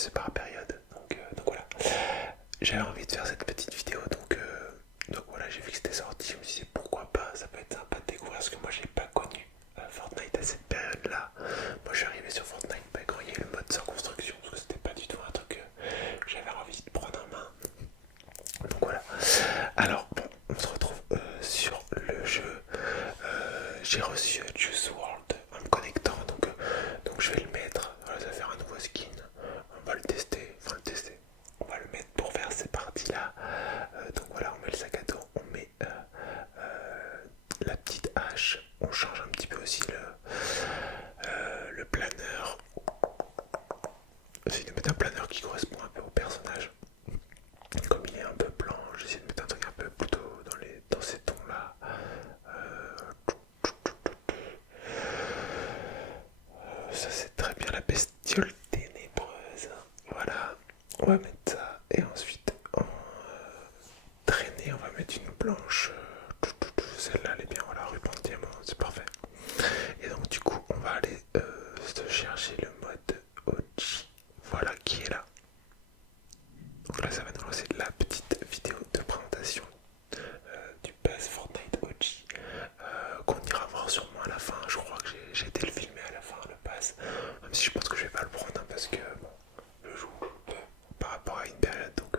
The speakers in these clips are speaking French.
c'est par période. Donc voilà. J'avais envie de faire cette petite vidéo, donc voilà, j'ai vu que c'était sorti, je me suis dit pourquoi pas, ça peut être sympa de découvrir, parce que moi j'ai pas connu Fortnite à cette période-là. Moi je suis arrivé sur Fortnite quand il y a eu le mode sans construction, parce que c'était pas du tout un truc que j'avais envie de prendre en main. Donc voilà. Alors bon, on se retrouve sur le jeu. J'ai reçu Juice World en me connectant, donc je vais le mettre. Voilà, ça va faire un nouveau skin. On va le tester, on va le mettre pour faire ces parties-là. Donc voilà, on met le sac à dos, on met la petite hache, on change un petit peu aussi le planeur. J'essaie de mettre un planeur qui correspond un peu au personnage. Comme il est un peu blanc, j'essaie de mettre un truc un peu plutôt dans ces tons-là. Ça c'est très bien, la bestiole ténébreuse. Voilà, on va mettre ça et ensuite en traîner, on va mettre une blanche. Celle-là elle est bien, voilà, ruban de diamant, c'est parfait. Et donc du coup on va aller se chercher le mode OG, voilà qui est là. Donc là ça va nous lancer la petite vidéo de présentation du pass Fortnite OG qu'on ira voir sûrement à la fin. Je crois que j'ai été le filmer à la fin, le pass, même si je pense que je vais pas le prendre parce que bon, je joue par rapport à une période, donc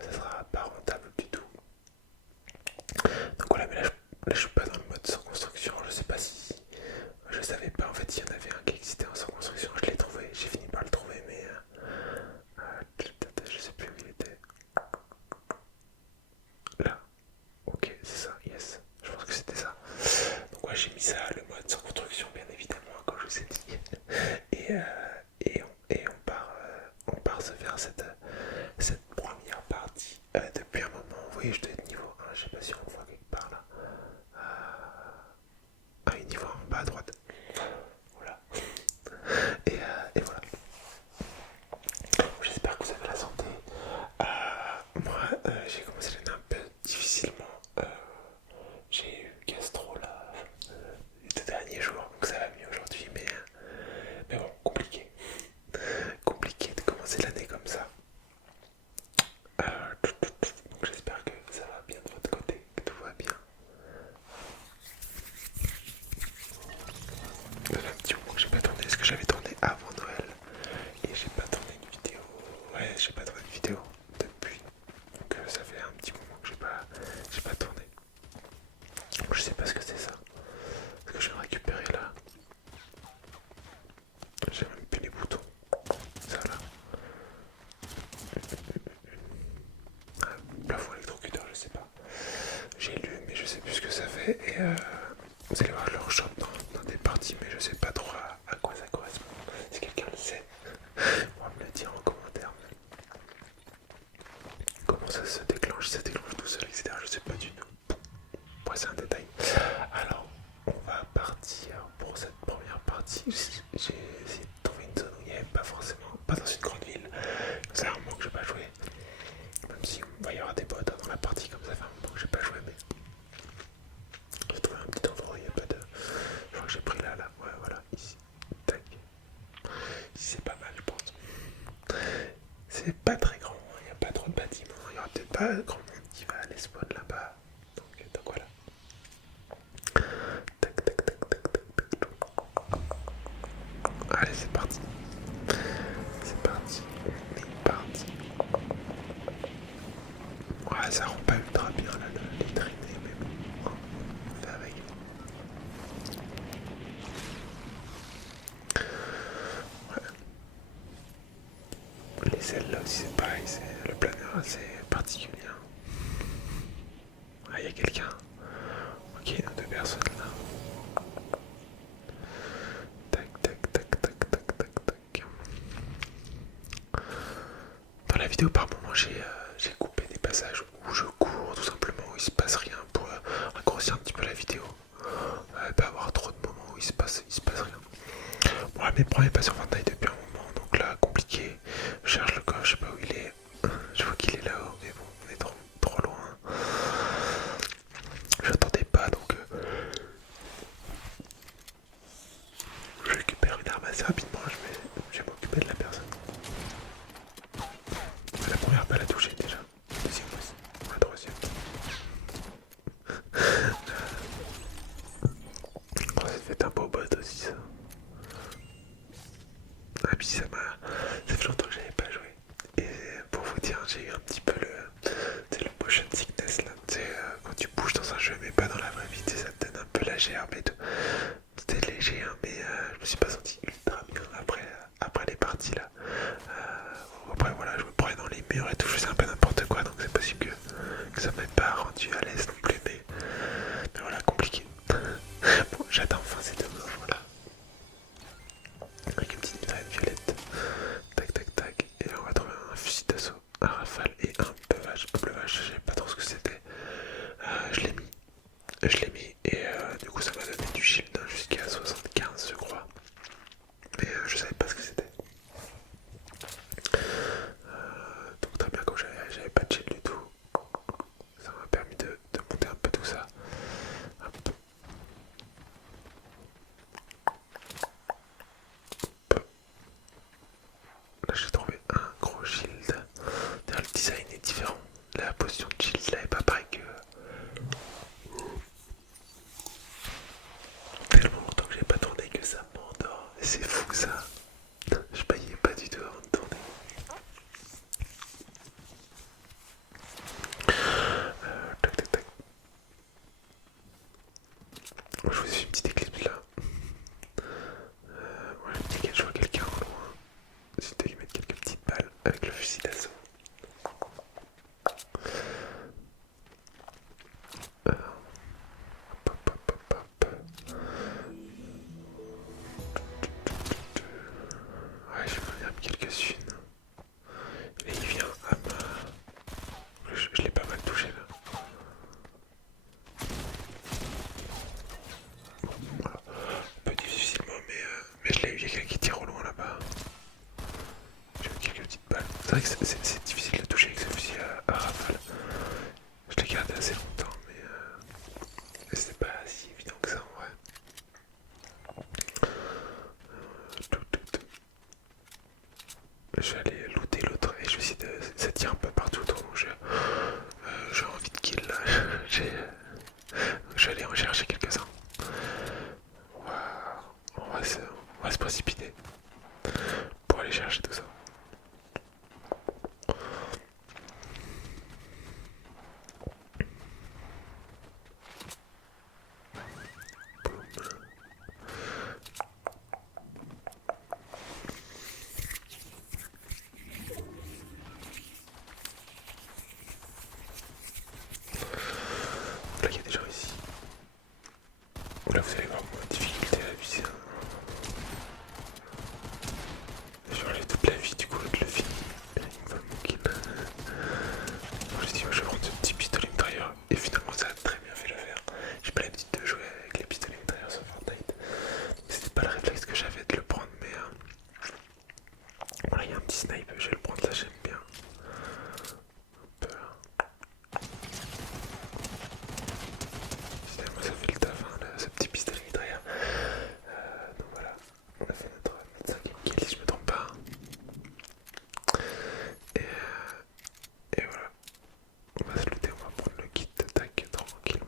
ça sera pas rentable du tout. Donc voilà, mais là je suis pas dans le mode sans construction, je sais pas si... Je savais pas en fait s'il y en avait un qui existait en sans construction, je l'ai trouvé, j'ai fini par le trouver, mais je sais plus où il était. Là, ok, c'est ça, yes, je pense que c'était ça. Donc ouais, j'ai mis ça, le mode sans construction bien évidemment, comme je vous ai dit. Et, on part se faire cette première partie depuis un moment. Vous voyez, je dois être niveau 1, je sais pas si on le voit quelque part là. Ah, il est niveau 1 en bas à droite. Voilà. Et voilà. J'espère que vous avez la santé. Moi, j'ai commencé l'année un peu difficilement. J'ai eu gastro là les 2 derniers jours, donc ça va mieux aujourd'hui, mais bon, compliqué. Compliqué de commencer l'année comme ça. Donc j'espère que ça va bien de votre côté, que tout va bien. Ça fait un petit moment que j'ai pas tourné, est-ce que j'avais tourné avant Noël et j'ai pas tourné une vidéo. Ouais, j'ai pas tourné une vidéo depuis. Donc ça fait un petit moment que j'ai pas tourné. Donc, je sais pas ce que c'est ça. Ce que je viens de récupérer là. J'ai même plus les boutons. Ça là. Plafond électrocuteur, je sais pas. J'ai lu mais je sais plus ce que ça fait et vous allez voir je le rechoppe dans des parties mais je sais pas trop à quoi ça correspond. Si quelqu'un le sait, on va me le dire en commentaire. Comment ça se déclenche, si ça déclenche tout seul, etc. Je sais pas du tout. Ouais, c'est un détail. Alors, on va partir pour cette première partie. J'ai essayé de trouver une zone où il n'y avait pas forcément, pas dans une grande ville. C'est un moment que j'ai pas joué. Même si il va y avoir des bots dans la partie comme ça, fait un moment que j'ai pas joué, mais j'ai trouvé un petit endroit où il n'y a pas de. Je crois que j'ai pris là, ouais, voilà, ici. Tac. Ici, c'est pas mal, je pense. C'est pas très grand, il n'y a pas trop de bâtiments, il n'y aura peut-être pas grand monde qui va aller spawn là-bas. Donc voilà. Tac, tac, tac, tac, tac, tac. Allez, c'est parti. C'est parti, on est parti. Ouais, ça rend pas ultra bien là, les traînées, mais bon, on fait avec. Ouais. Les ailes là aussi, c'est pareil, c'est le planeur assez particulier. Ah, il y a quelqu'un. Ok, il y a 2 personnes là. Tac, tac, tac, tac, tac, tac, tac. Dans la vidéo, par moment, j'ai coupé des passages où je cours, tout simplement, où il se passe rien pour raccourcir un petit peu la vidéo. Pas avoir trop de moments où il se passe rien. Bon, là, mes premiers pas sur Fortnite depuis un moment, donc là, compliqué. Je cherche le coffre, je sais pas où il est. Je vois qu'il est là-haut, mais bon, on est trop loin. J'attendais pas, donc je récupère une arme assez rapidement, je vais m'occuper de la personne. aussi ça. Ah puis ça fait longtemps que j'avais pas joué. Et pour vous dire, j'ai eu un petit peu le motion sickness là. Tu sais, quand tu bouges dans un jeu mais pas dans la vraie vie, ça te donne un peu la gerbe et tout. C'était léger, hein, mais je me suis pas senti ultra bien après les parties là. Après voilà, je me prenais dans les murs et tout, je faisais un peu n'importe quoi, donc c'est possible que ça m'ait pas rendu à l'aise non plus, mais voilà, compliqué. Bon, j'attends enfin ces deux morts, voilà. Avec une petite mitraillette violette. Tac tac tac. Et là on va trouver un fusil d'assaut, un rafale et un peuvage. Un peuvage, je savais pas trop ce que c'était. Je l'ai mis. Je l'ai mis et du coup ça m'a donné du shield hein, jusqu'à 75 je crois. Mais je savais pas ce que c'était. Donc très bien, comme j'avais pas de shield du tout, ça m'a permis de monter un peu tout ça. Hop. Hop. Là j'ai trouvé un gros shield. D'ailleurs le design est différent. La potion de shield là est pas pareil que... Tellement longtemps que j'ai pas tourné que ça m'endort. Et c'est fou ça. Je payais pas du tout avant de tourner. Tac tac tac. Je vous ai fait une petite éclipse là. Ouais, je vois quelqu'un en loin. J'essaie de lui mettre quelques petites balles avec le fusil d'assaut. Hop, hop, hop, hop. Ouais, je vais m'en dire quelques-unes. Et il vient à ma... Je l'ai pas mal touché là. Voilà. Un peu difficilement, mais je l'ai eu. Il y a quelqu'un qui tire au loin là-bas. J'ai eu quelques petites balles. C'est vrai que c'est difficile de toucher avec ce fusil à rafale. Je l'ai gardé assez longtemps, mais c'était pas si évident que ça en vrai. Je vais aller looter l'autre et je vais essayer de... Ça tire un peu partout autour donc j'ai envie de kill là. Je vais aller en chercher quelques-uns. On va se précipiter pour aller chercher tout ça. Là il y a des gens ici. Là vous allez voir mon difficulté à la viser. Je vais enlever toute la vie du coup de le film. Il me vole mon kill. Bon, je dis je vais prendre ce petit pistolet mitrailleur et finalement ça a très bien fait l'affaire. J'ai pas l'habitude de jouer avec les pistolets mitrailleurs sur Fortnite. C'était pas le réflexe que j'avais de le prendre mais voilà il y a un petit snipe, je vais le prendre là, j'aime bien. Finalement ça fait le taf hein, ce petit pistolet mitrailleur. Donc voilà, on a fait notre 25e kill si je me trompe pas. Et voilà, on va se looter, on va prendre le kit d'attaque tranquillement.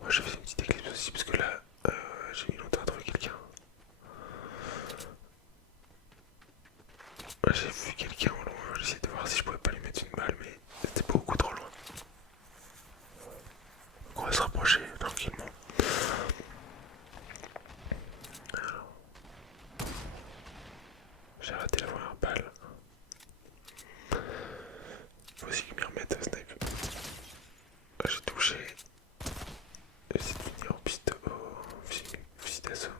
Moi je fais une petite éclipse aussi parce que là j'ai mis longtemps à trouver quelqu'un. J'ai vu quelqu'un au loin, j'ai essayé de voir si je pouvais pas lui mettre une balle mais c'était beaucoup trop loin. Donc on va se rapprocher tranquillement. Alors, j'ai raté la première balle. Faut aussi que je m'y remette à snipe. J'ai touché. J'ai essayé de finir au fusil d'assaut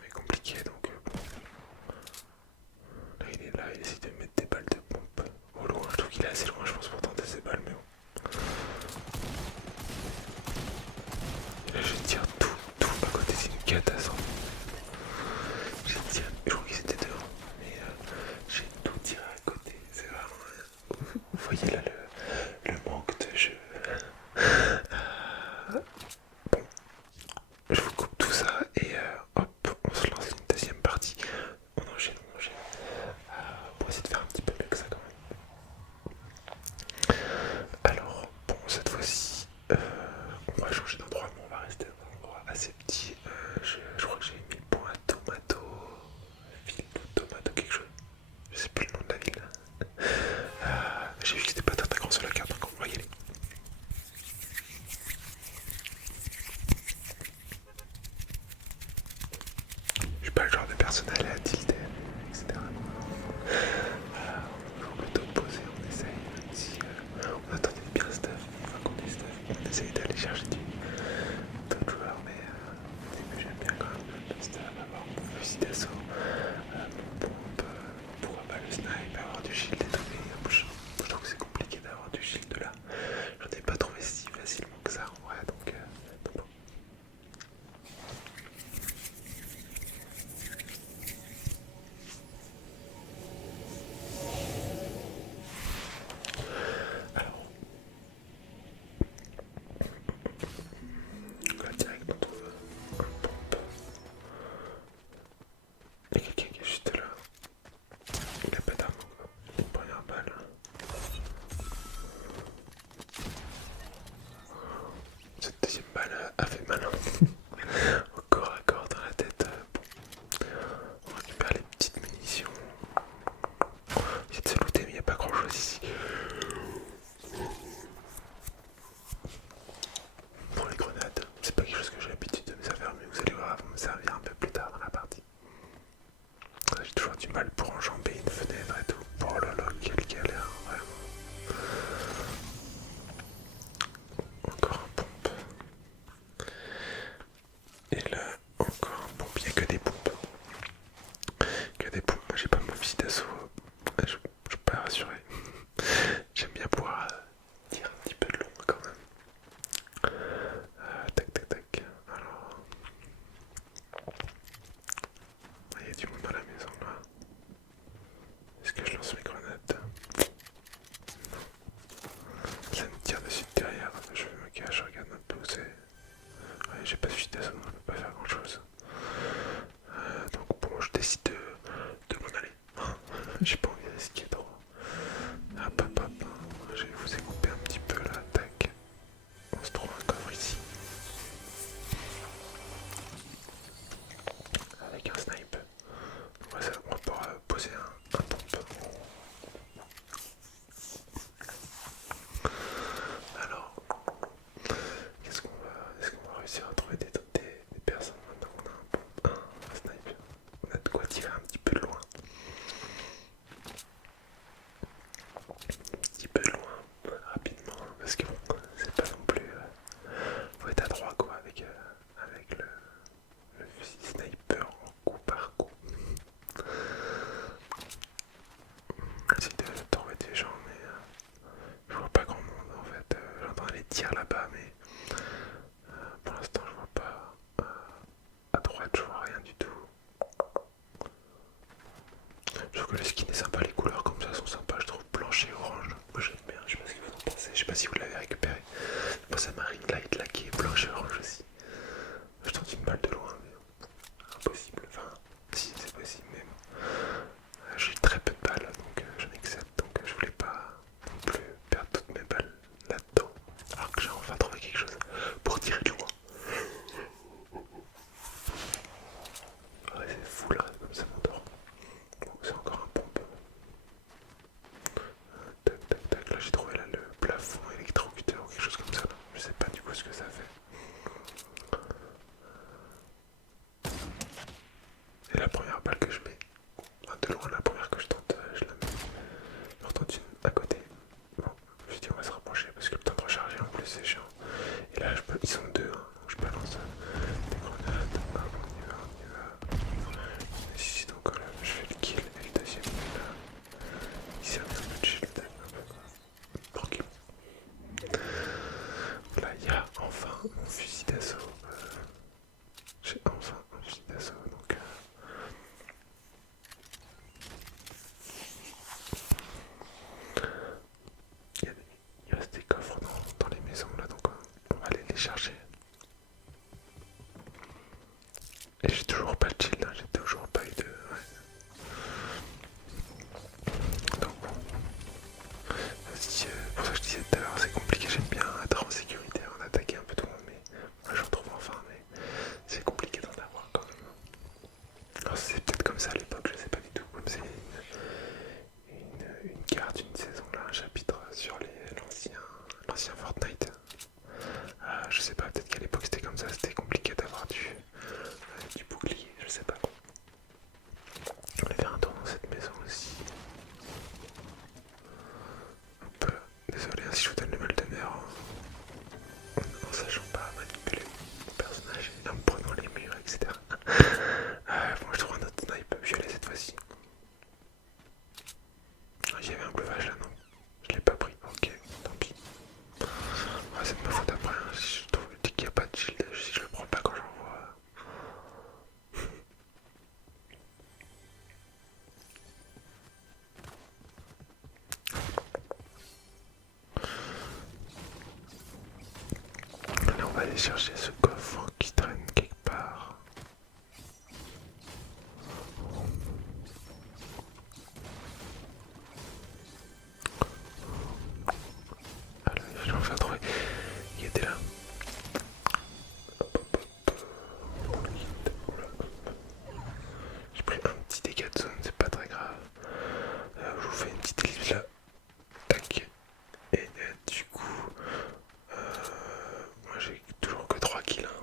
mais compliqué donc bon. Là il est là, il essaie de mettre des balles de pompe au loin. Je trouve qu'il est assez loin je pense pour tenter ces balles mais bon. Et là je tire tout à côté, c'est une catastrophe. Je crois qu'ils étaient devant, mais j'ai tout tiré à côté. C'est vraiment... Vous voyez là le manque de jeu. Bon, je vous coupe tout ça et hop, on se lance une deuxième partie. On enchaîne. Pour essayer de faire un petit peu mieux que ça quand même. rassuré. J'aime bien pouvoir tirer un petit peu de loin quand même. Tac tac tac. Alors, il y a du monde dans la maison là. Est-ce que je lance mes grenades? Ça me tire dessus de derrière. Je me cache, je regarde un peu où c'est. Ouais, j'ai pas de fuite d'assaut, donc je peux pas faire grand chose. Donc bon, je décide de m'en aller. J'ai pas envie de risquer trop. Hop hop hop. Je vais vous écouper un petit peu là. Tac. On se trouve un coffre ici. Avec un snipe. On va pouvoir poser un pompe. Alors, est-ce qu'on va réussir à trouver des personnes maintenant qu'on a un pompe, un snipe? On a de quoi tirer un petit peu loin. Un petit peu loin, rapidement, parce que bon, c'est pas non plus. Faut être adroit quoi avec le fusil sniper en coup par coup. J'essaie de trouver des gens, mais je vois pas grand monde en fait. J'entends les tirs là-bas, mais pour l'instant je vois pas. À droite, je vois rien du tout. Je trouve que le skin est sympa, les couleurs comme ça sont sympas, je trouve blanche et orange. Moi j'aime bien, je sais pas ce que vous en pensez, je sais pas si vous l'avez récupéré. Moi ça marine light là qui est blanche et orange aussi. Je tente une balle de loin, mais impossible. Enfin, si c'est possible, mais j'ai très peu de balles, donc j'en ai que 7, donc je voulais pas non plus perdre toutes mes balles là-dedans. Alors que j'ai enfin trouvé quelque chose pour tirer de loin. Ouais, c'est fou là, comme ça m'endort. Bon, c'est encore un pompe. Tac tac tac, là j'ai trouvé là le plafond électrocuteur ou quelque chose comme ça là. Je sais pas du coup ce que ça fait. Et la première balle que je mets, enfin, de loin la première que je tente, je la mets. Je retente une à côté. Bon, je me suis dit on va se rapprocher parce que le temps de recharger en plus c'est chiant. Et là ils sont deux, hein, donc je balance des grenades. Hop, on y va. Ici donc là, je fais le kill et le deuxième là. Il sert bien de shield. Tranquille. Là il y a enfin mon fusil d'assaut. J'ai enfin un fusil d'assaut donc. Il reste des coffres dans les maisons là, donc on va aller les chercher. Et j'ai toujours pas de shield, hein, j'ai toujours pas eu de. Ouais. Donc bon, pour ça que je disais tout à l'heure, c'est compliqué, j'aime bien être en sécurité, en attaquer un peu tout le monde, mais moi j'en trouve enfin, mais c'est compliqué d'en avoir quand même. Alors c'est peut-être comme ça à l'époque, je sais pas du tout, comme c'est une carte, une saison là, un chapitre sur l'ancien Fortnite. Je sais pas, peut-être qu'à l'époque c'était comme ça, c'était compliqué d'avoir du bouclier, je sais pas. On va faire un tour dans cette maison aussi. Hop, désolé si je vous donne le mal de mer en sachant pas manipuler mon personnage et en me prenant les murs, etc. Bon, je trouve un autre snipe violet cette fois-ci. Il y avait un breuvage là, non? Je l'ai pas pris, ok, tant pis. C'est de ma faute après, hein. Si je trouve qu'il n'y a pas de shield, si je le prends pas quand j'en vois. Là on va aller chercher ce coffre qui traîne quelque part. Alors je vais en faire trouver. Il était là. J'ai pris un petit dégât de zone, c'est pas très grave. Je vous fais une petite ellipse là. Tac. Et du coup, moi j'ai toujours que 3 kills. Hein.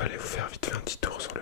va aller vous faire vite fait un petit tour sur